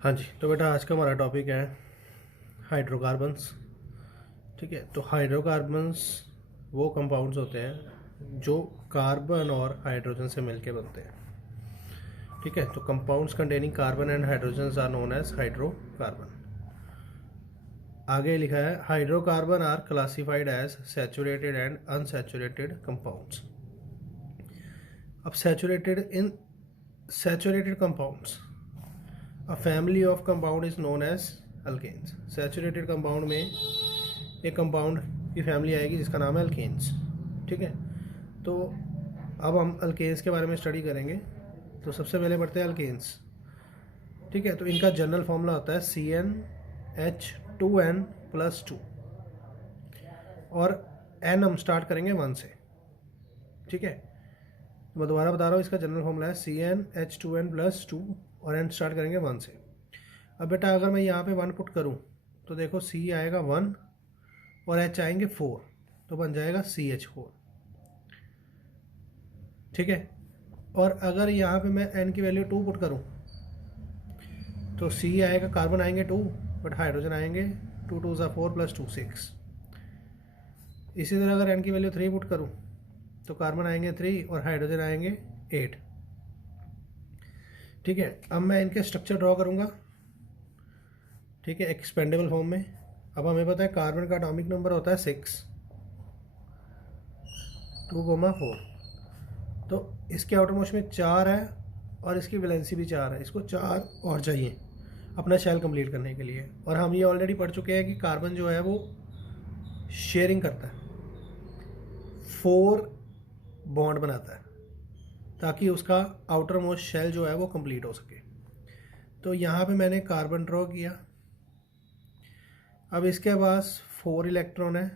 हाँ जी, तो बेटा आज का हमारा टॉपिक है हाइड्रोकार्बन्स। ठीक है, तो हाइड्रोकार्बन्स वो कंपाउंड्स होते हैं जो कार्बन और हाइड्रोजन से मिलके बनते हैं। ठीक है, तो compounds containing carbon and hydrogen are known as hydrocarbon. आगे लिखा है hydrocarbon are classified as saturated and unsaturated compounds. अब saturated compounds, a family of compound is known as alkanes. Saturated compound में एक कंपाउंड की फैमिली आएगी जिसका नाम है अल्केन्स। ठीक है, तो अब हम अल्केन्स के बारे में स्टडी करेंगे। तो सबसे पहले पढ़ते हैं अल्केन्स। ठीक है, तो इनका जनरल फॉर्मूला होता है CnH2n+2 और एन हम स्टार्ट करेंगे 1 से। ठीक है, तो मैं दोबारा बता रहा हूँ, इसका जनरल फॉर्मूला है CnH2n+2 और एन स्टार्ट करेंगे 1 से। अब बेटा अगर मैं यहाँ पे 1 पुट करूँ तो देखो C आएगा 1 और H आएंगे 4, तो बन जाएगा CH4। ठीक है, और अगर यहाँ पे मैं N की वैल्यू 2 पुट करूँ तो C आएगा, कार्बन आएंगे 2 बट हाइड्रोजन आएंगे 2 2 4 + 2 6। इसी तरह अगर N की वैल्यू 3 पुट करूँ तो कार्बन आएंगे 3 और हाइड्रोजन आएंगे 8। ठीक है, अब मैं इनके स्ट्रक्चर ड्रॉ करूँगा। ठीक है, एक्सपेंडेबल फॉर्म में। अब हमें पता है कार्बन का एटॉमिक नंबर होता है 6, 2,4। तो इसके आउटरमोस्ट में 4 है और इसकी वैलेंसी भी 4 है। इसको 4 और चाहिए अपना शेल कंप्लीट करने के लिए। और हम ये ऑलरेडी पढ़ चुके हैं कि कार्बन जो है वो शेयरिंग करता है, 4 बॉन्ड बनाता है ताकि उसका आउटर मोस्ट शेल जो है वो कंप्लीट हो सके। तो यहाँ पे मैंने कार्बन ड्रॉ किया। अब इसके पास 4 इलेक्ट्रॉन है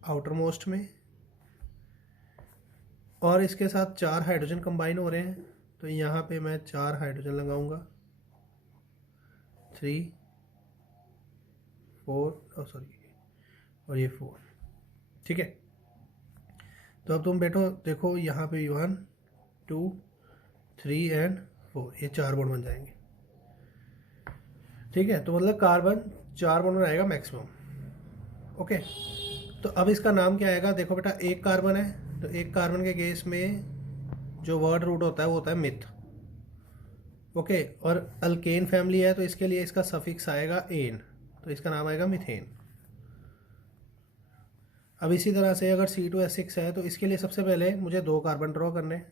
आउटर मोस्ट में और इसके साथ 4 हाइड्रोजन कंबाइन हो रहे हैं। तो यहाँ पे मैं 4 हाइड्रोजन लगाऊंगा, 3 4 और ये 4। ठीक है, तो अब तुम बैठो, देखो यहाँ पे 1 2 3 एंड 4, ये 4 बॉन्ड बन जाएंगे। ठीक है, तो मतलब कार्बन 4 बॉन्ड बनाएगा मैक्सिमम। ओके, तो अब इसका नाम क्या आएगा? देखो बेटा, एक कार्बन है तो एक कार्बन के केस में जो वर्ड रूट होता है वो होता है मिथ। ओके, और अल्केन फैमिली है तो इसके लिए इसका सफिक्स आएगा एन, तो इसका नाम आएगा मिथेन। अब इसी तरह से अगर C2H6 है तो इसके लिए सबसे पहले मुझे 2 कार्बन ड्रॉ करने।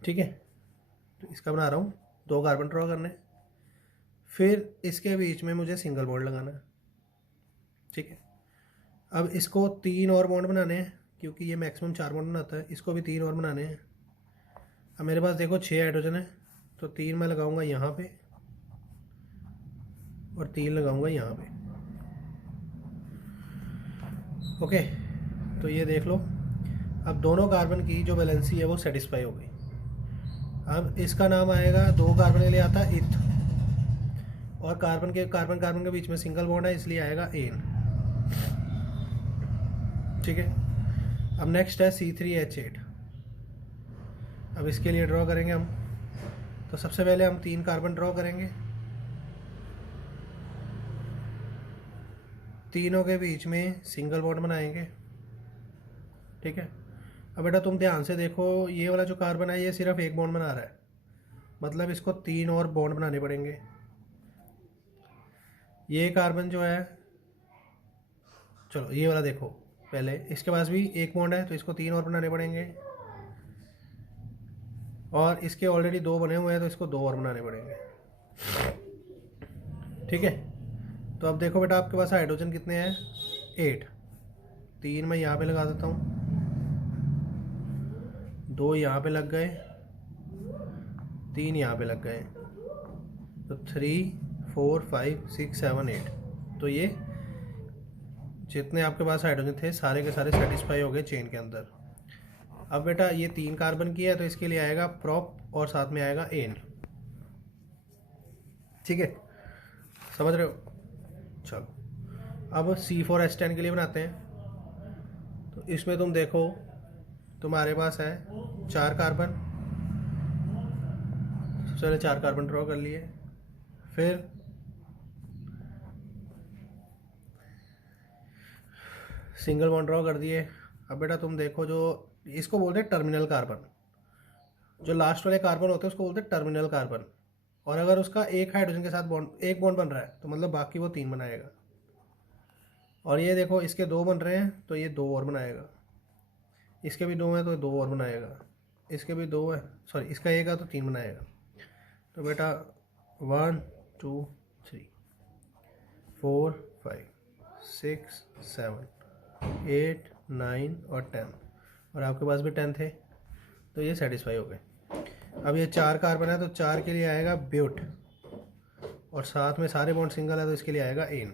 ठीक है, तो इसका बना रहा हूँ, 2 कार्बन ड्रॉ करने, फिर इसके बीच में मुझे सिंगल बॉन्ड लगाना है। ठीक है, अब इसको 3 और बॉन्ड बनाने हैं क्योंकि ये मैक्सिमम 4 बॉन्ड बनाता है। इसको भी 3 और बनाने हैं। अब मेरे पास देखो 6 हाइड्रोजन है तो 3 मैं लगाऊंगा यहाँ पे और 3 लगाऊंगा यहाँ पे। ओके, तो ये देख लो, अब दोनों कार्बन की जो वैलेंसी है वो सेटिस्फाई हो गई। अब इसका नाम आएगा, 2 कार्बन के लिए आता है इथ और कार्बन के बीच में सिंगल बॉन्ड है इसलिए आएगा एन। ठीक है, अब नेक्स्ट है C3H8। अब इसके लिए ड्रॉ करेंगे हम, तो सबसे पहले हम 3 कार्बन ड्रॉ करेंगे, तीनों के बीच में सिंगल बॉन्ड बनाएंगे। ठीक है, अब बेटा तुम ध्यान से देखो, ये वाला जो कार्बन है ये सिर्फ एक बॉन्ड बना रहा है, मतलब इसको 3 और बॉन्ड बनाने पड़ेंगे। ये कार्बन जो है, चलो ये वाला देखो, पहले इसके पास भी एक बॉन्ड है तो इसको 3 और बनाने पड़ेंगे और इसके ऑलरेडी 2 बने हुए हैं तो इसको 2 और बनाने पड़ेंगे। ठीक है, तो अब देखो बेटा, आपके पास हाइड्रोजन कितने हैं? 8। 3 मैं यहाँ पे लगा देता हूँ, 2 यहाँ पे लग गए, 3 यहाँ पे लग गए, तो 3 4 5 6 7 8। तो ये जितने आपके पास हाइड्रोजन थे सारे के सारे सेटिस्फाई हो गए चेन के अंदर। अब बेटा ये 3 कार्बन की है तो इसके लिए आएगा प्रॉप और साथ में आएगा एन। ठीक है, समझ रहे हो? चलो, अब C4H10 के लिए बनाते हैं। तो इसमें तुम देखो, तुम्हारे पास है 4 कार्बन, सबसे पहले 4 कार्बन ड्रॉ कर लिए, फिर सिंगल बॉन्ड ड्रॉ कर दिए। अब बेटा तुम देखो, जो इसको बोलते हैं टर्मिनल कार्बन, जो लास्ट वाले कार्बन होते हैं उसको बोलते हैं टर्मिनल कार्बन। और अगर उसका एक हाइड्रोजन के साथ बॉन्ड, एक बॉन्ड बन रहा है तो मतलब बाकी वो 3 बनाएगा। और ये देखो इसके 2 बन रहे हैं तो ये 2 और बनाएगा, इसके भी 2 हैं तो 2 और बनाएगा, इसके भी 2 है, सॉरी इसका 1 है तो 3 बनाएगा। तो बेटा 1 2 3 4 5 6 7 8 9 और 10, और आपके पास भी 10 थे तो ये सेटिस्फाई हो गए। अब ये 4 कार्बन है तो 4 के लिए आएगा ब्यूट, और साथ में सारे बॉन्ड सिंगल है तो इसके लिए आएगा एन।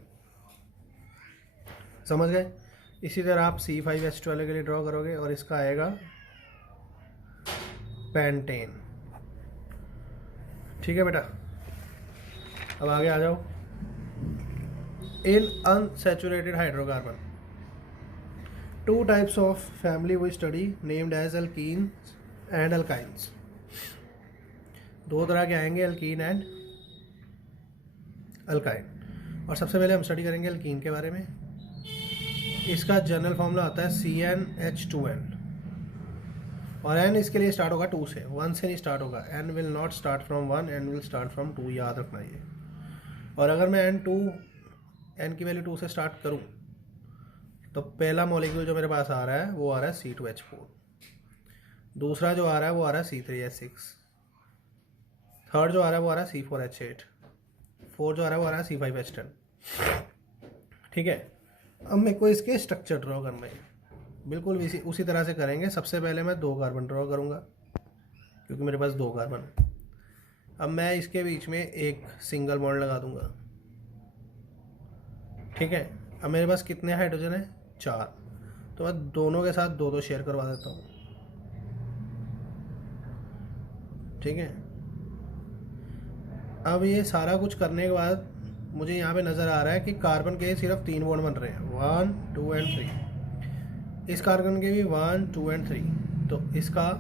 समझ गए? इसी तरह आप C5H12 वाले के लिए ड्रॉ करोगे और इसका आएगा पेंटेन। ठीक है बेटा, अब आगे आ जाओ। इन unsaturated hydrocarbon, 2 types of family we study named as alkenes and alkynes। 2 तरह के आएंगे, अल्कीन एंड अल्काइन। और सबसे पहले हम स्टडी करेंगे अल्कीन के बारे में। इसका जनरल फॉर्मूला आता है CnH2n, और N इसके लिए स्टार्ट होगा 2 से, 1 से नहीं स्टार्ट होगा। N will not start from 1, N will start from 2, याद रखना ये। और अगर मैं N की वैल्यू 2 से स्टार्ट करूँ तो पहला मॉलिक्यूल जो मेरे पास आ रहा है वो आ रहा है C2H4, दूसरा जो आ रहा है वो आ रहा है C3H6, थर्ड जो आ रहा है वो आ रहा है C4H8, फोर्थ जो आ रहा है वो आ रहा है C5H10। ठीक है, अब मेरे को इसके स्ट्रक्चर ड्रॉ करना है, बिल्कुल उसी तरह से करेंगे। सबसे पहले मैं 2 कार्बन ड्रॉ करूँगा क्योंकि मेरे पास 2 कार्बन है। अब मैं इसके बीच में एक सिंगल बॉन्ड लगा दूंगा। ठीक है, अब मेरे पास कितने हाइड्रोजन है? 4, तो मैं दोनों के साथ 2 शेयर करवा देता हूँ। ठीक है, अब ये सारा कुछ करने के बाद मुझे यहाँ पे नज़र आ रहा है कि कार्बन के सिर्फ 3 बॉन्ड बन रहे हैं, 1 2 एंड 3। इस कार्बन के भी 1 2 एंड 3, तो इसका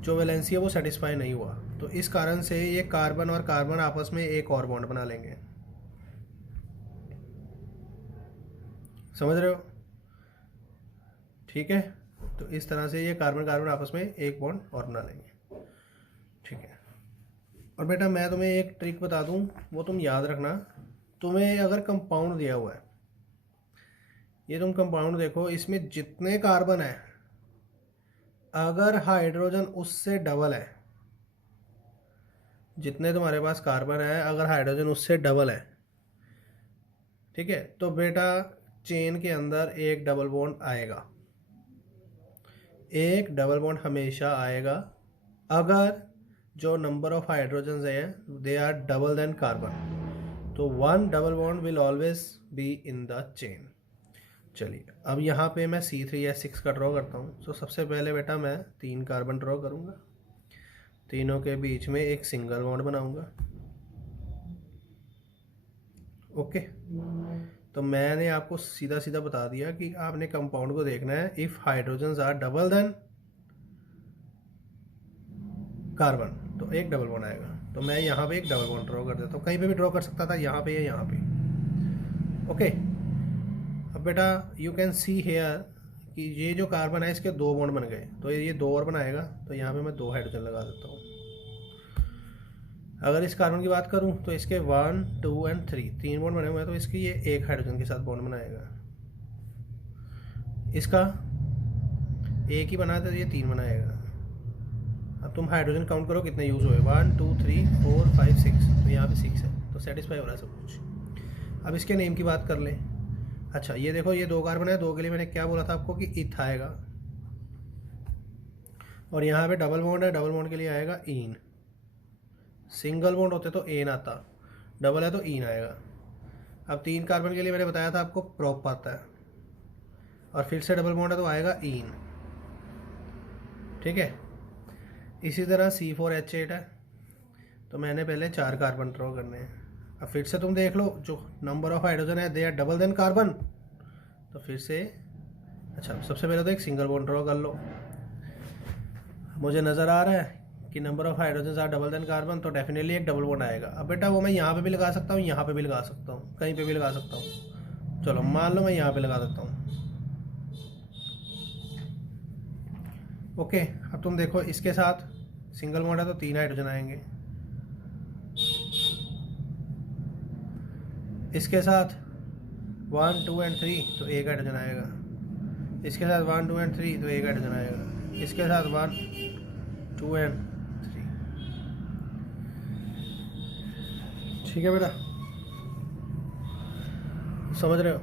जो वैलेंसी है वो सेटिस्फाई नहीं हुआ। तो इस कारण से ये कार्बन और कार्बन आपस में एक और बॉन्ड बना लेंगे। समझ रहे हो? ठीक है, तो इस तरह से ये कार्बन कार्बन आपस में एक बॉन्ड और बना लेंगे। ठीक है, और बेटा मैं तुम्हें एक ट्रिक बता दूं, वो तुम याद रखना। तुम्हें अगर कंपाउंड दिया हुआ है, ये तुम कंपाउंड देखो, इसमें जितने कार्बन है अगर हाइड्रोजन उससे डबल है, जितने तुम्हारे पास कार्बन है अगर हाइड्रोजन उससे डबल है, ठीक है, तो बेटा चेन के अंदर एक डबल बॉन्ड आएगा। एक डबल बॉन्ड हमेशा आएगा अगर जो नंबर ऑफ हाइड्रोजन है they are double than carbon, तो 1 double bond will always be in the chain. चलिए, अब यहाँ पे मैं C3H6 का ड्रॉ करता हूँ। तो सबसे पहले बेटा मैं 3 कार्बन ड्रॉ करूँगा, तीनों के बीच में एक सिंगल बॉन्ड बनाऊँगा। ओके, तो मैंने आपको सीधा सीधा बता दिया कि आपने कंपाउंड को देखना है। If hydrogens are double than carbon तो एक डबल बॉन्ड आएगा। तो मैं यहाँ पे एक डबल बॉन्ड ड्रॉ कर देता हूँ, कहीं पे भी ड्रॉ कर सकता था, यहाँ पे या यहाँ पे। ओके, अब बेटा यू कैन सी हेयर कि ये जो कार्बन है इसके 2 बॉन्ड बन गए, तो ये 2 और बनाएगा। तो यहाँ पे मैं 2 हाइड्रोजन लगा देता हूँ। अगर इस कार्बन की बात करूँ तो इसके 1 2 एंड 3 बॉन्ड बने हुए हैं, तो इसकी ये एक हाइड्रोजन के साथ बॉन्ड बनाएगा। इसका एक ही बना तो ये 3 बनाएगा। अब तुम हाइड्रोजन काउंट करो कितने यूज़ हुए, 1 2 3 4 5 6, तो यहाँ पे 6 है, तो सेटिस्फाई हो रहा है सब कुछ। अब इसके नेम की बात कर लें। अच्छा, ये देखो, ये 2 कार्बन है, 2 के लिए मैंने क्या बोला था आपको कि इथ आएगा, और यहाँ पे डबल बॉन्ड है, डबल बॉन्ड के लिए आएगा ईन। सिंगल बॉन्ड होते तो एन आता, डबल है तो ईन आएगा। अब 3 कार्बन के लिए मैंने बताया था आपको प्रोप आता है, और फिर से डबल बॉन्ड है तो आएगा ईन। ठीक है, इसी तरह C4H8 है, तो मैंने पहले 4 कार्बन ड्रॉ करने हैं। अब फिर से तुम देख लो, जो नंबर ऑफ हाइड्रोजन है they are double than carbon, तो फिर से अच्छा सबसे पहले तो एक सिंगल बॉन्ड ड्रॉ कर लो। मुझे नज़र आ रहा है कि number of hydrogen are double than carbon, तो डेफिनेटली एक डबल बॉन्ड आएगा। अब बेटा वो मैं यहाँ पे भी लगा सकता हूँ, यहाँ पे भी लगा सकता हूँ, कहीं पे भी लगा सकता हूँ। चलो मान लो मैं यहाँ पे लगा देता हूँ। ओके, अब तुम देखो इसके साथ सिंगल बॉन्ड है तो 3 हाइड्रोजन आएंगे, इसके साथ 1 2 एंड 3 तो 1 हाइड्रोजन आएगा, इसके साथ 1 2 एंड 3 तो 1 हाइड्रोजन आएगा, इसके साथ 1 2 एंड 3। ठीक है बेटा, समझ रहे हो?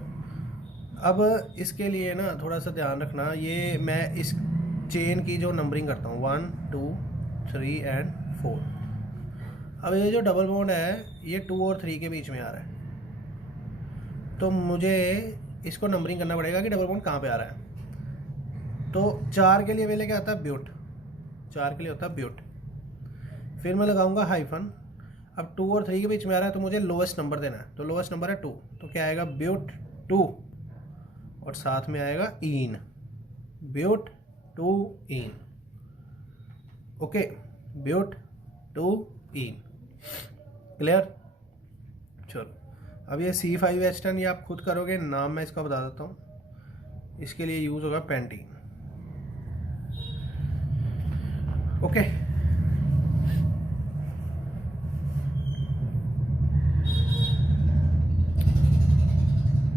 अब इसके लिए ना थोड़ा सा ध्यान रखना, ये मैं इस चेन की जो नंबरिंग करता हूँ 1 2 3 एंड 4। अब ये जो डबल बॉन्ड है ये 2 और 3 के बीच में आ रहा है, तो मुझे इसको नंबरिंग करना पड़ेगा कि डबल बॉन्ड कहाँ पे आ रहा है। तो 4 के लिए पहले क्या आता है, ब्यूट, 4 के लिए होता है ब्यूट, फिर मैं लगाऊंगा हाइफन। अब 2 और 3 के बीच में आ रहा है तो मुझे लोवेस्ट नंबर देना है, तो लोवेस्ट नंबर है 2, तो क्या आएगा, ब्यूट 2 और साथ में आएगा इन, ब्यूट 2 इन। ओके, ब्यूट 2 इन, क्लियर? चलो अब ये C5H10 ये आप खुद करोगे, नाम मैं इसका बता देता हूँ, इसके लिए यूज होगा पेंटीन। ओके,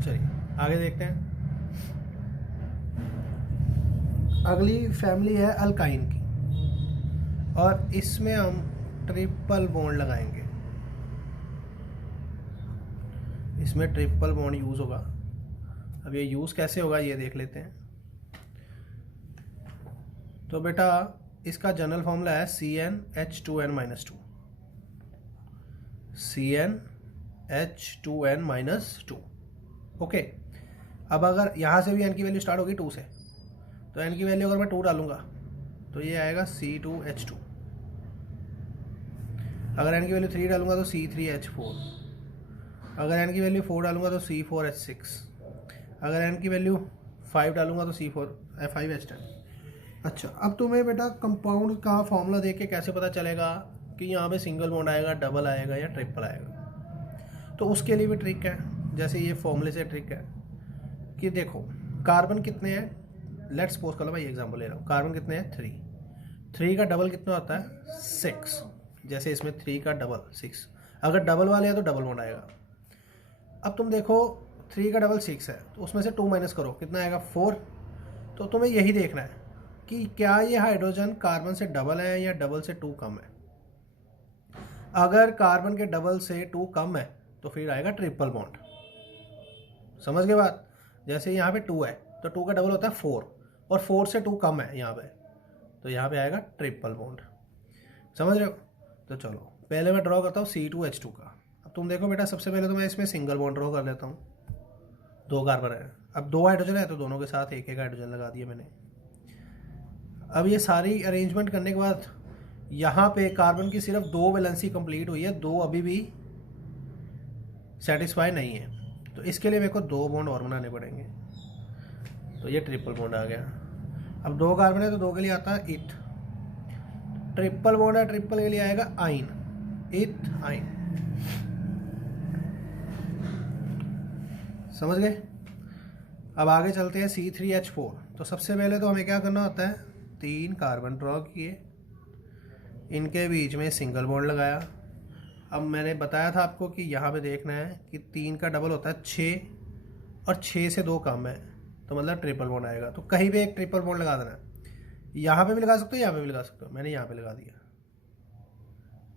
चलिए आगे देखते हैं। अगली फैमिली है अल्काइन की, और इसमें हम ट्रिपल बॉन्ड लगाएंगे, इसमें ट्रिपल बॉन्ड यूज होगा। अब ये यूज कैसे होगा ये देख लेते हैं। तो बेटा इसका जनरल फॉर्मूला है CnH2n-2, CnH2n-2। ओके, अब अगर यहाँ से भी n की वैल्यू स्टार्ट होगी 2 से, तो n की वैल्यू अगर मैं 2 डालूंगा तो ये आएगा C2H2, अगर n की वैल्यू 3 डालूंगा तो C3H4, अगर n की वैल्यू 4 डालूंगा तो C4H6, अगर n की वैल्यू 5 डालूंगा तो C5H10। अच्छा, अब तुम्हें बेटा कंपाउंड का फॉर्मूला देख के कैसे पता चलेगा कि यहाँ पे सिंगल बॉन्ड आएगा, डबल आएगा या ट्रिपल आएगा? तो उसके लिए भी ट्रिक है, जैसे ये फॉर्मूले से ट्रिक है कि देखो कार्बन कितने हैं, लेट्स सपोज कर लो, भाई एग्जांपल ले रहा हूँ, कार्बन कितने हैं 3 का डबल कितना होता है 6, जैसे इसमें 3 का डबल 6, अगर डबल वाले हैं तो डबल बॉन्ड आएगा। अब तुम देखो 3 का डबल 6 है, तो उसमें से 2 माइनस करो, कितना आएगा 4। तो तुम्हें यही देखना है कि क्या ये हाइड्रोजन कार्बन से डबल है या डबल से 2 कम है। अगर कार्बन के डबल से 2 कम है तो फिर आएगा ट्रिपल बॉन्ड। समझ गए बात? जैसे यहाँ पे 2 है तो 2 का डबल होता है 4, और 4 से 2 कम है यहाँ पे, तो यहाँ पे आएगा ट्रिपल बॉन्ड। समझ रहे हो? तो चलो पहले मैं ड्रॉ करता हूँ C2H2 का। अब तुम देखो बेटा, सबसे पहले तो मैं इसमें सिंगल बॉन्ड ड्रॉ कर लेता हूँ, 2 कार्बन है, अब 2 हाइड्रोजन है तो दोनों के साथ एक एक हाइड्रोजन लगा दिया मैंने। अब ये सारी अरेंजमेंट करने के बाद यहाँ पे कार्बन की सिर्फ 2 वैलेंसी कंप्लीट हुई है, 2 अभी भी सेटिस्फाई नहीं है, तो इसके लिए मेरे को 2 बॉन्ड और बनाने पड़ेंगे, तो ये ट्रिपल बॉन्ड आ गया। अब 2 कार्बन है तो 2 के लिए आता है इथ, ट्रिपल बॉन्ड है, ट्रिपल के लिए आएगा आइन, इथ आइन। समझ गए? अब आगे चलते हैं C3H4। तो सबसे पहले तो हमें क्या करना होता है, 3 कार्बन ड्रॉ किए, इनके बीच में सिंगल बॉन्ड लगाया। अब मैंने बताया था आपको कि यहाँ पे देखना है कि 3 का डबल होता है 6, और 6 से 2 कम है, तो मतलब ट्रिपल बॉन्ड आएगा। तो कहीं पे एक ट्रिपल बॉन्ड लगा देना है, यहाँ पे भी लगा सकते हो, यहाँ पे भी लगा सकते हो, मैंने यहाँ पे लगा दिया,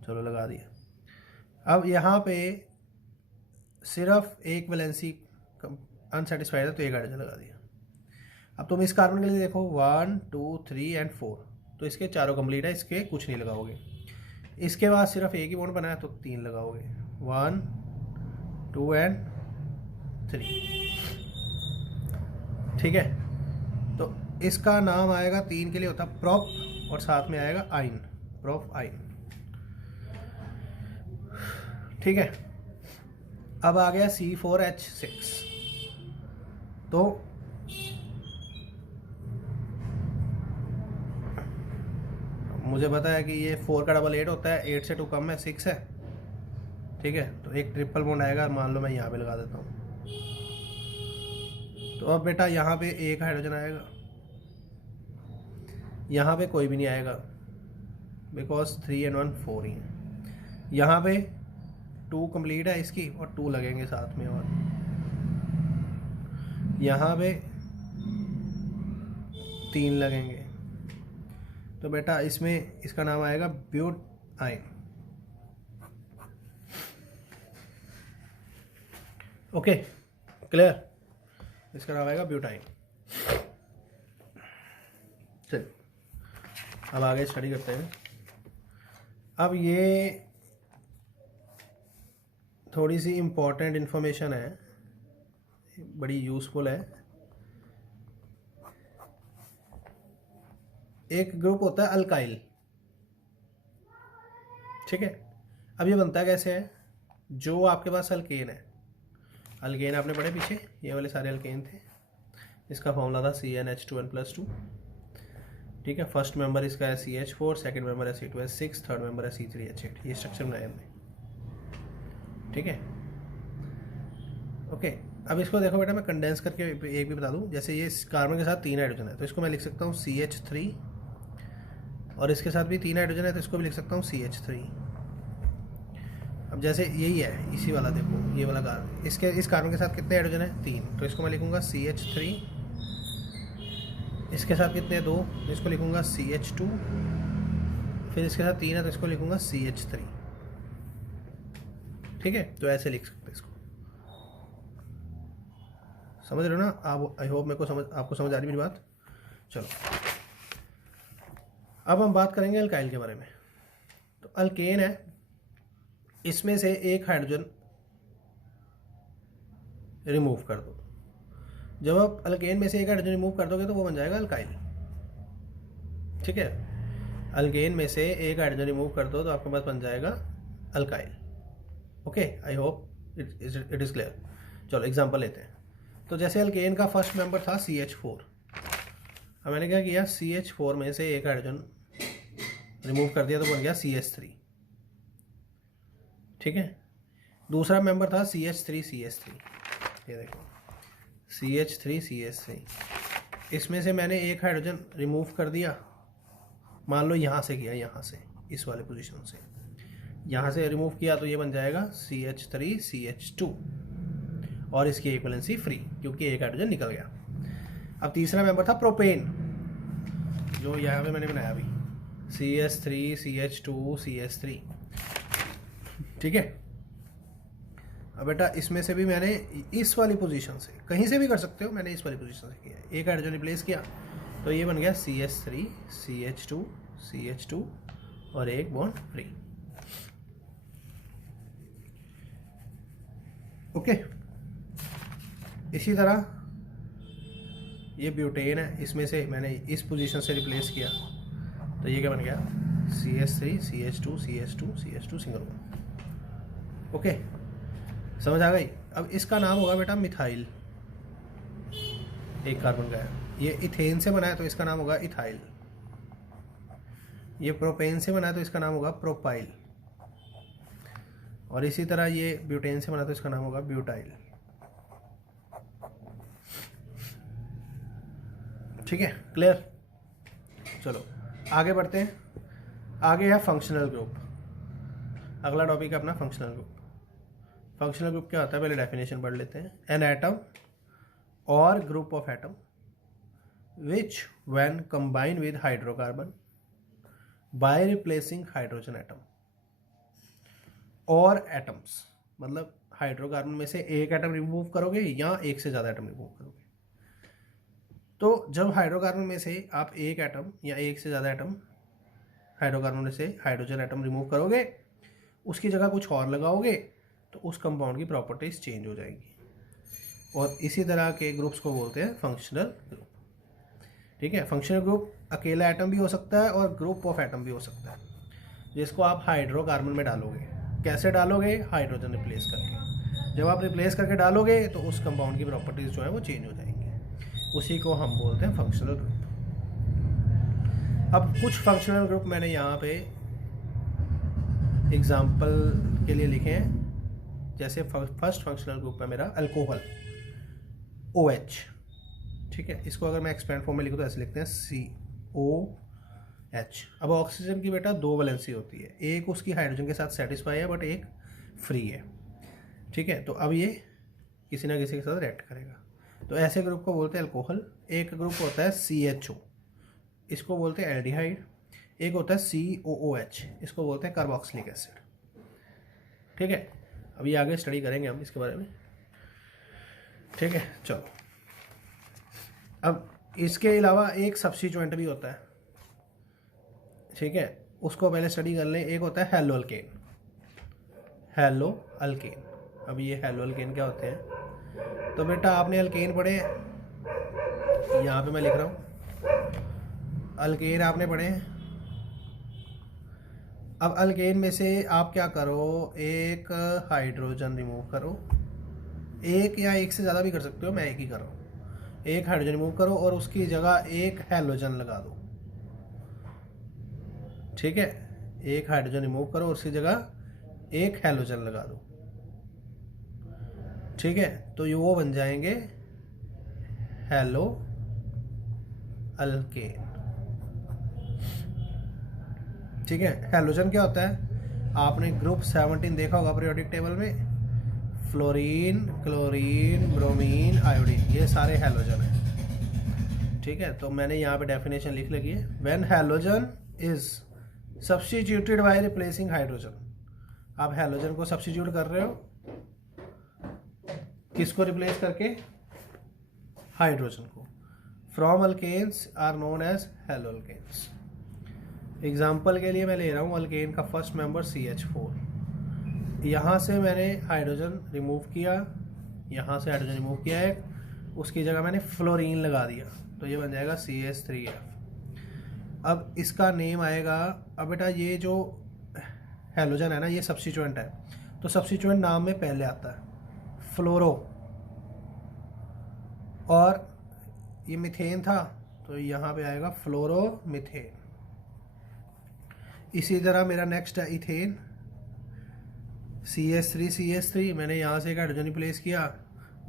चलो लगा दिया। अब यहाँ पे सिर्फ एक वैलेंसी अनसेटिस्फाइड है तो एक हाइड्रोजन लगा दिया। अब तुम इस कार्बन के लिए देखो 1 2 3 एंड 4, तो इसके चारों कंप्लीट है, इसके कुछ नहीं लगाओगे। इसके बाद सिर्फ एक ही बॉन्ड बना है तो 3 लगाओगे, 1 2 एंड 3। ठीक है, तो इसका नाम आएगा 3 के लिए होता है प्रोप, और साथ में आएगा आइन, प्रोप आइन। ठीक है, अब आ गया C4H6। तो मुझे पता है कि ये 4 का डबल 8 होता है, 8 से 2 कम है, 6 है, ठीक है। तो एक ट्रिपल बॉन्ड आएगा, मान लो मैं यहाँ पे लगा देता हूँ। तो अब बेटा यहाँ पे एक हाइड्रोजन आएगा, यहाँ पे कोई भी नहीं आएगा बिकॉज 3 and 1 4 ही है। यहाँ पे 2 कंप्लीट है इसकी और 2 लगेंगे साथ में, और यहाँ पे 3 लगेंगे। तो बेटा इसमें इसका नाम आएगा ब्यूटाइन। ओके क्लियर, इसका नाम आएगा ब्यूटाइन। चलिए अब आगे स्टडी करते हैं। अब ये थोड़ी सी इम्पोर्टेंट इंफॉर्मेशन है, बड़ी यूज़फुल है। एक ग्रुप होता है अल्काइल, ठीक है। अब ये बनता कैसे है, जो आपके पास अल्केन है, अल्केन आपने पढ़े पीछे, ये वाले सारे अल्केन थे, इसका फॉर्मूला था CnH2n+2, ठीक है। फर्स्ट मेंबर इसका है CH4, सेकंड मेंबर है C2H6, थर्ड मेंबर है C3H8, ये स्ट्रक्चर बनाया हमने, ठीक है। ओके अब इसको देखो बेटा, मैं कंडेंस करके एक भी बता दूं। जैसे ये कार्बन के साथ 3 हाइड्रोजन है तो इसको मैं लिख सकता हूँ CH3, और इसके साथ भी 3 हाइड्रोजन है तो इसको भी लिख सकता हूँ CH3। अब जैसे यही है, इसी वाला देखो, ये वाला कार्बन, इस कार्बन के साथ कितने हाइड्रोजन है 3, तो इसको मैं लिखूँगा CH3। इसके साथ कितने 2, इसको लिखूँगा CH2। फिर इसके साथ 3 है तो इसको लिखूँगा CH3, ठीक है। तो ऐसे लिख सकते हैं इसको, समझ रहे हो ना आप? आई होप मेरे को आपको समझ आ रही मेरी बात। चलो अब हम बात करेंगे अल्काइल के बारे में। तो अल्केन है, इसमें से एक हाइड्रोजन रिमूव कर दो। जब आप अल्केन में से एक हाइड्रोजन रिमूव कर दोगे तो वो बन जाएगा अल्काइल, ठीक है। अल्केन में से एक हाइड्रोजन रिमूव कर दो तो आपके पास बन जाएगा alkyl. Okay I hope it is clear. चलो एग्जांपल लेते हैं। तो जैसे अल्केन का फर्स्ट मेंबर था CH4, अब मैंने क्या किया, CH4 में से एक हाइड्रोजन रिमूव कर दिया तो बन गया CH3, ठीक है। दूसरा मेंबर था CH3, ये देखो CH3, इसमें से मैंने एक हाइड्रोजन रिमूव कर दिया, मान लो यहाँ से किया, यहाँ से इस वाले पोजीशन से यहाँ से रिमूव किया तो ये बन जाएगा CH3CH2, और इसकी इक्वलेंसी फ्री क्योंकि एक हाइड्रोजन निकल गया। अब तीसरा मेंबर था प्रोपेन, जो यहाँ पे मैंने बनाया अभी, CH3CH2CH3, ठीक है। अब बेटा इसमें से भी मैंने इस वाली पोजीशन से, कहीं से भी कर सकते हो, मैंने इस वाली पोजीशन से किया, एक हाइड्रोजन रिप्लेस किया तो ये बन गया CH3CH2CH2 और एक बॉन्ड फ्री। ओके इसी तरह ये ब्यूटेन है, इसमें से मैंने इस पोजीशन से रिप्लेस किया तो ये क्या बन गया CH3CH2CH2CH2 सिंगल बॉन्ड। ओके समझ आ गई। अब इसका नाम होगा बेटा मिथाइल, एक कार्बन का है, ये इथेन से बना है तो इसका नाम होगा इथाइल, ये प्रोपेन से बना है तो इसका नाम होगा प्रोपाइल, और इसी तरह ये ब्यूटेन से बना तो इसका नाम होगा ब्यूटाइल, ठीक है क्लियर। चलो आगे बढ़ते हैं। आगे है फंक्शनल ग्रुप, अगला टॉपिक है अपना फंक्शनल ग्रुप। फंक्शनल ग्रुप क्या होता है, पहले डेफिनेशन पढ़ लेते हैं। एन एटम और group of atom which when combine with hydrocarbon bye replacing hydrogen atom और एटम्स, मतलब हाइड्रोकार्बन में से एक एटम रिमूव करोगे या एक से ज़्यादा एटम रिमूव करोगे। तो जब हाइड्रोकार्बन में से आप एक एटम या एक से ज़्यादा एटम हाइड्रोकार्बन में से हाइड्रोजन एटम रिमूव करोगे, उसकी जगह कुछ और लगाओगे तो उस कंपाउंड की प्रॉपर्टीज चेंज हो जाएगी, और इसी तरह के ग्रुप्स को बोलते हैं फंक्शनल ग्रुप, ठीक है। फंक्शनल ग्रुप अकेला एटम भी हो सकता है और ग्रुप ऑफ एटम भी हो सकता है, जिसको आप हाइड्रोकार्बन में डालोगे। कैसे डालोगे, हाइड्रोजन रिप्लेस करके। जब आप रिप्लेस करके डालोगे तो उस कंपाउंड की प्रॉपर्टीज जो है वो चेंज हो जाएंगी, उसी को हम बोलते हैं फंक्शनल ग्रुप। अब कुछ फंक्शनल ग्रुप मैंने यहाँ पे एग्जाम्पल के लिए लिखे हैं। जैसे फर्स्ट फंक्शनल ग्रुप है मेरा अल्कोहल, OH, ठीक है। इसको अगर मैं एक्सपेंड फॉर्म में लिखूँ तो ऐसे लिखते हैं COH। अब ऑक्सीजन की बेटा दो वैलेंसी होती है, एक उसकी हाइड्रोजन के साथ सेटिस्फाई है बट एक फ्री है, ठीक है। तो अब ये किसी ना किसी के साथ रिएक्ट करेगा, तो ऐसे ग्रुप को बोलते हैं अल्कोहल। एक ग्रुप होता है CHO, इसको बोलते हैं एल्डिहाइड। एक होता है COOH, इसको बोलते हैं कार्बोक्सिलिक एसिड, ठीक है। अभी आगे स्टडी करेंगे हम इसके बारे में, ठीक है। चलो, अब इसके अलावा एक सब्स्टिट्यूएंट भी होता है, ठीक है, उसको पहले स्टडी कर लें। एक होता है हेलो अल्केन, हेलो अल्केन। अब ये हेलो अल्केन क्या होते हैं? तो बेटा आपने अल्केन पढ़े, यहाँ पे मैं लिख रहा हूँ अल्केन आपने पढ़े। अब अल्केन में से आप क्या करो, एक हाइड्रोजन रिमूव करो, एक या एक से ज़्यादा भी कर सकते हो, मैं एक ही कर रहा हूँ। एक हाइड्रोजन रिमूव करो और उसकी जगह एक हैलोजन लगा दो, ठीक है। एक हाइड्रोजन रिमूव करो और उसकी जगह एक हैलोजन लगा दो, ठीक है। तो ये वो बन जाएंगे हेलो अल्केन, ठीक है। हैलोजन क्या होता है? आपने ग्रुप 17 देखा होगा पीरियोडिक टेबल में, फ्लोरीन, क्लोरीन, ब्रोमीन, आयोडीन, ये सारे हैलोजन हैं, ठीक है। तो मैंने यहाँ पे डेफिनेशन लिख लगी है। When halogen is substituted by replacing hydrogen. आप हैलोजन को सब्स्टिट्यूट कर रहे हो, किसको रिप्लेस करके? हाइड्रोजन को। From alkanes are known as halo alkanes. Example के लिए मैं ले रहा हूँ अल्केन का फर्स्ट मेंबर CH4। यहाँ से मैंने हाइड्रोजन रिमूव किया, यहाँ से हाइड्रोजन रिमूव किया है, उसकी जगह मैंने फ्लोरीन लगा दिया, तो ये बन जाएगा CH3F। अब इसका नेम आएगा, अब बेटा ये जो हैलोजन है ना, ये सब्स्टिट्यूएंट है, तो सब्स्टिट्यूएंट नाम में पहले आता है फ्लोरो, और ये मीथेन था तो यहाँ पे आएगा फ्लोरोमीथेन। इसी तरह मेरा नेक्स्ट है इथेन, CH3 मैंने यहाँ से एक हाइड्रोजन रिप्लेस किया,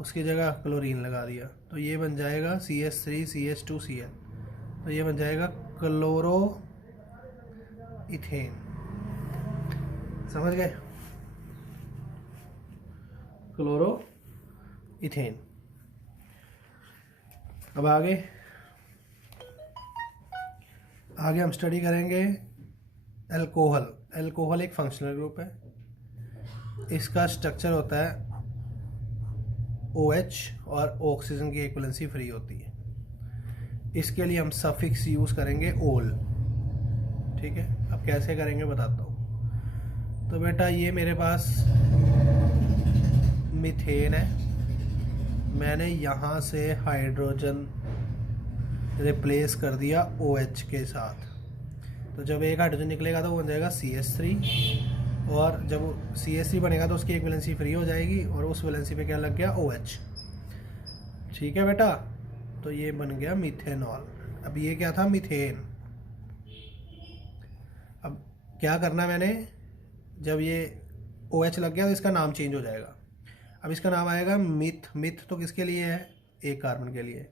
उसकी जगह क्लोरीन लगा दिया, तो ये बन जाएगा CH3CH2Cl, तो ये बन जाएगा क्लोरो इथेन। समझ गए? Chloro ethane. अब आगे हम स्टडी करेंगे अल्कोहल। अल्कोहल एक फंक्शनल ग्रुप है, इसका स्ट्रक्चर होता है OH और ऑक्सीजन की इक्विवेलेंसी फ्री होती है। इसके लिए हम सफिक्स यूज़ करेंगे ओल, ठीक है। अब कैसे करेंगे बताता हूँ। तो बेटा ये मेरे पास मीथेन है, मैंने यहाँ से हाइड्रोजन रिप्लेस कर दिया OH के साथ, तो जब एक हाइड्रोजन निकलेगा तो वो बन जाएगा CH3, और जब CH3 बनेगा तो उसकी एक वैलेंसी फ्री हो जाएगी और उस वैलेंसी पे क्या लग गया? OH, ठीक है बेटा। तो ये बन गया मीथेनॉल। अब ये क्या था? मीथेन। अब क्या करना मैंने, जब ये OH लग गया तो इसका नाम चेंज हो जाएगा। अब इसका नाम आएगा मिथ तो किसके लिए है? एक कार्बन के लिए।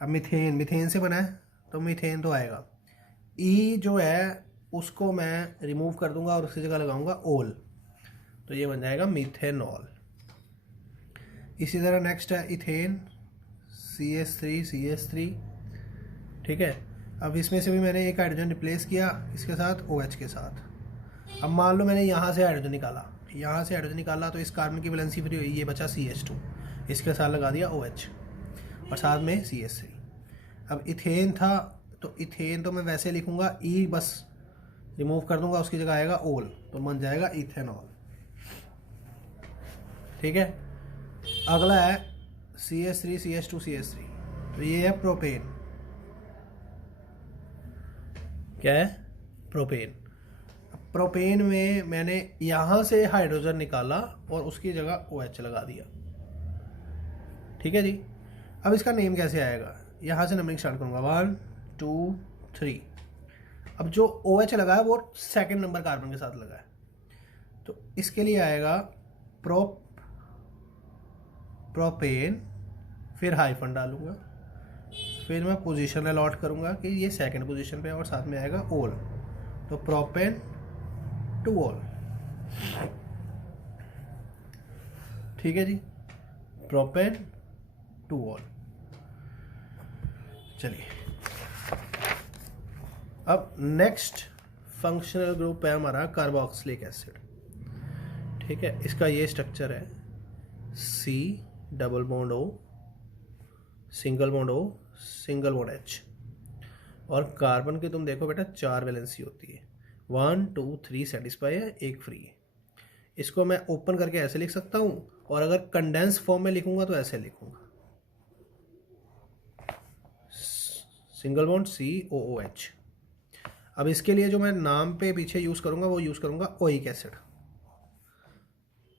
अब मीथेन से बना है तो मीथेन तो आएगा। ई जो है उसको मैं रिमूव कर दूंगा और उसकी जगह लगाऊंगा ओल, तो ये बन जाएगा मीथेनॉल। इसी तरह नेक्स्ट है इथेन, CH3, ठीक है। अब इसमें से भी मैंने एक हाइड्रोजन रिप्लेस किया इसके साथ OH के साथ। अब मान लो मैंने यहाँ से हाइड्रोजन निकाला, तो इस कार्बन की वैलेंसी फ्री हुई, ये बचा CH2, इसके साथ लगा दिया OH और साथ में CH3। अब इथेन था तो इथेन तो मैं वैसे लिखूंगा, ई बस रिमूव कर दूंगा, उसकी जगह आएगा ओल, तो बन जाएगा इथेनॉल, ठीक है। अगला है CH3 तो ये है प्रोपेन। क्या है? प्रोपेन में मैंने यहाँ से हाइड्रोजन निकाला और उसकी जगह OH लगा दिया, ठीक है जी। अब इसका नेम कैसे आएगा? यहाँ से नंबरिंग स्टार्ट करूँगा, 1 2 3। अब जो OH लगा है वो सेकंड नंबर कार्बन के साथ लगा है, तो इसके लिए आएगा प्रोपेन, फिर हाइफन डालूंगा, फिर मैं पोजीशन अलॉट करूंगा कि ये सेकंड पोजीशन पे है और साथ में आएगा ओल, तो प्रोपेन टू ओल। ठीक है जी, प्रोपेन टू ओल। चलिए अब नेक्स्ट फंक्शनल ग्रुप है हमारा कार्बोक्सिलिक एसिड। ठीक है, इसका ये स्ट्रक्चर है C double bond O single bond O single bond H, और कार्बन की तुम देखो बेटा 4 वैलेंसी होती है, 1 2 3 सेटिस्फाई है, एक फ्री है। इसको मैं ओपन करके ऐसे लिख सकता हूँ, और अगर कंडेंस फॉर्म में लिखूंगा तो ऐसे लिखूंगा, सिंगल बॉन्ड COOH। अब इसके लिए जो मैं नाम पे पीछे यूज करूंगा वो यूज करूंगा ओइक एसिड,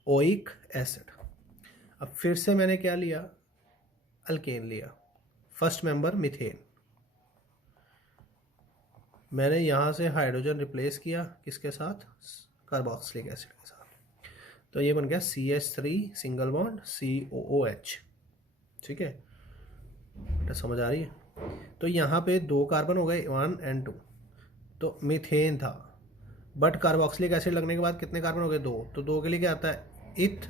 ओइक एसिड। अब फिर से मैंने क्या लिया, अल्केन लिया, फर्स्ट मेंबर मिथेन, मैंने यहां से हाइड्रोजन रिप्लेस किया किसके साथ, कार्बोक्सिलिक एसिड के साथ, तो ये बन गया CH3 सिंगल बॉन्ड COOH। ठीक है बेटा, समझ आ रही है? तो यहाँ पे 2 कार्बन हो गए 1 and 2, तो मीथेन था, बट कार्बोक्सिलिक एसिड लगने के बाद कितने कार्बन हो गए 2, तो 2 के लिए क्या आता है इथ।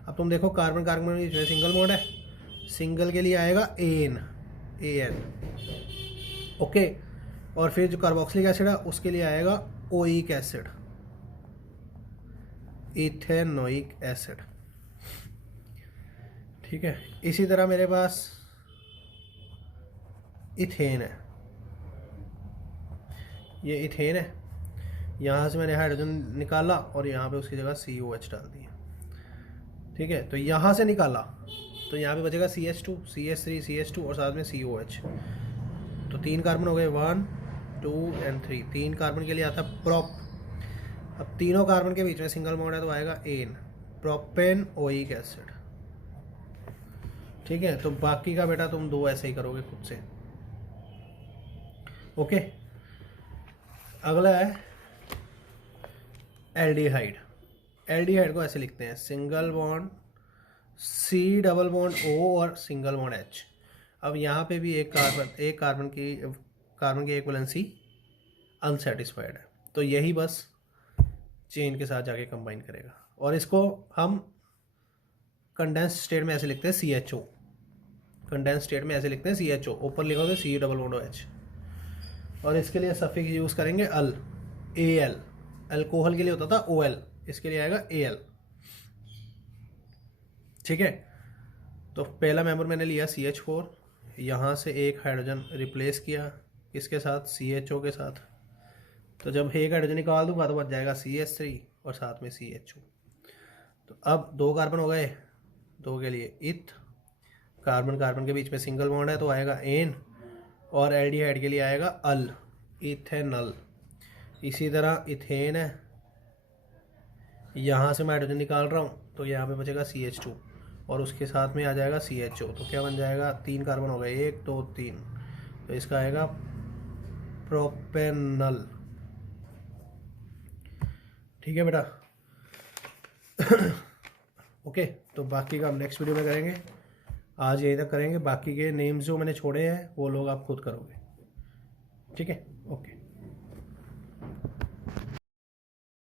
अब तुम देखो कार्बन कार्बन में जो सिंगल बॉन्ड है, सिंगल के लिए आएगा AN। ओके, और फिर जो कार्बोक्सिलिक एसिड है उसके लिए आएगा ओइक एसिड, इथेनोइक एसिड। ठीक है, इसी तरह मेरे पास इथेन है, ये इथेन है, यहाँ से मैंने हाइड्रोजन निकाला और यहाँ पे उसकी जगह COH डाल दिया। ठीक है, तो यहाँ से निकाला तो यहाँ पे बचेगा CH2 CH3 CH2 और साथ में COH, तो 3 कार्बन हो गए 1 2 and 3, 3 कार्बन के लिए आता है प्रोप। अब तीनों कार्बन के बीच में सिंगल बॉन्ड है तो आएगा एन, प्रोपेन ओइक एसिड। ठीक है, तो बाकी का बेटा तुम 2 ऐसे ही करोगे खुद से। ओके, अगला है एल्डिहाइड। एल्डिहाइड को ऐसे लिखते हैं single bond C double bond O और सिंगल बॉन्ड H। अब यहाँ पे भी एक कार्बन की एक वैलेंसी अनसेटिस्फाइड है, तो यही बस चेन के साथ जाके कंबाइन करेगा, और इसको हम कंडेंस स्टेट में ऐसे लिखते हैं CHO, कंडेंस स्टेट में ऐसे लिखते हैं CHO, ऊपर लिखोगे C डबल बॉन्ड OH, और इसके लिए सफिक्स यूज करेंगे अल, AL, अल्कोहल के लिए होता था OL, इसके लिए आएगा AL। ठीक है, तो पहला मेंबर मैंने लिया CH4, यहाँ से एक हाइड्रोजन रिप्लेस किया इसके साथ CHO के साथ, तो जब एक हाइड्रोजन निकाल दूंगा तो बच जाएगा CH3 और साथ में CHO। तो अब 2 कार्बन हो गए, 2 के लिए इथ, कार्बन कार्बन के बीच में सिंगल बॉन्ड है तो आएगा एन, और एल्डिहाइड के लिए आएगा अल, इथेनल। इसी तरह इथेन है, यहाँ से मैं हाइड्रोजन निकाल रहा हूँ तो यहाँ पे बचेगा CH2 और उसके साथ में आ जाएगा CHO, तो क्या बन जाएगा 3 कार्बन हो गए 1 2 3, तो इसका आएगा प्रोपेनल। ठीक है बेटा। ओके, तो बाकी का हम नेक्स्ट वीडियो में करेंगे, आज यहीं तक करेंगे, बाकी के नेम्स जो मैंने छोड़े हैं वो लोग आप खुद करोगे। ठीक है।